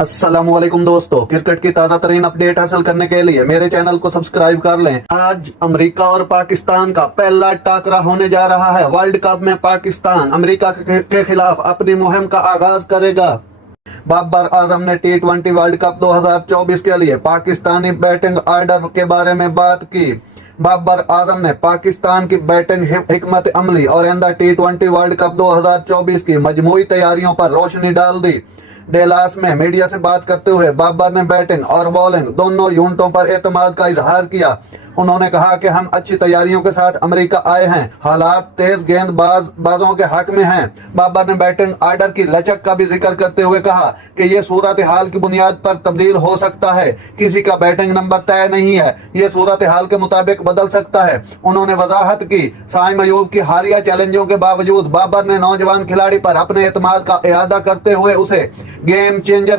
अस्सलामुअलैकुम दोस्तों, क्रिकेट की ताजा तरीन अपडेट हासिल करने के लिए मेरे चैनल को सब्सक्राइब कर लें। आज अमेरिका और पाकिस्तान का पहला टाकरा होने जा रहा है। वर्ल्ड कप में पाकिस्तान अमेरिका के खिलाफ अपनी मुहिम का आगाज करेगा। बाबर आजम ने T20 वर्ल्ड कप 2024 के लिए पाकिस्तानी बैटिंग ऑर्डर के बारे में बात की। बाबर आजम ने पाकिस्तान की बैटिंग हिकमत अमली और आइंदा T20 वर्ल्ड कप 2024 की मजमूई तैयारियों पर रोशनी डाल दी। डेलास में मीडिया से बात करते हुए बाबर ने बैटिंग और बॉलिंग दोनों यूनिटों पर एतमाद का इजहार किया। उन्होंने कहा कि हम अच्छी तैयारियों के साथ अमेरिका आए हैं। हालात तेज गेंदबाजों के हक में हैं। बाबर ने बैटिंग ऑर्डर की लचक का भी जिक्र करते हुए कहा कि ये सूरत हाल की बुनियाद पर तब्दील हो सकता है। किसी का बैटिंग नंबर तय नहीं है, ये सूरत हाल के मुताबिक बदल सकता है। उन्होंने वजाहत की शाइम अयूब की हालिया चैलेंजों के बावजूद बाबर ने नौजवान खिलाड़ी पर अपने एतमाद का इरादा करते हुए उसे गेम चेंजर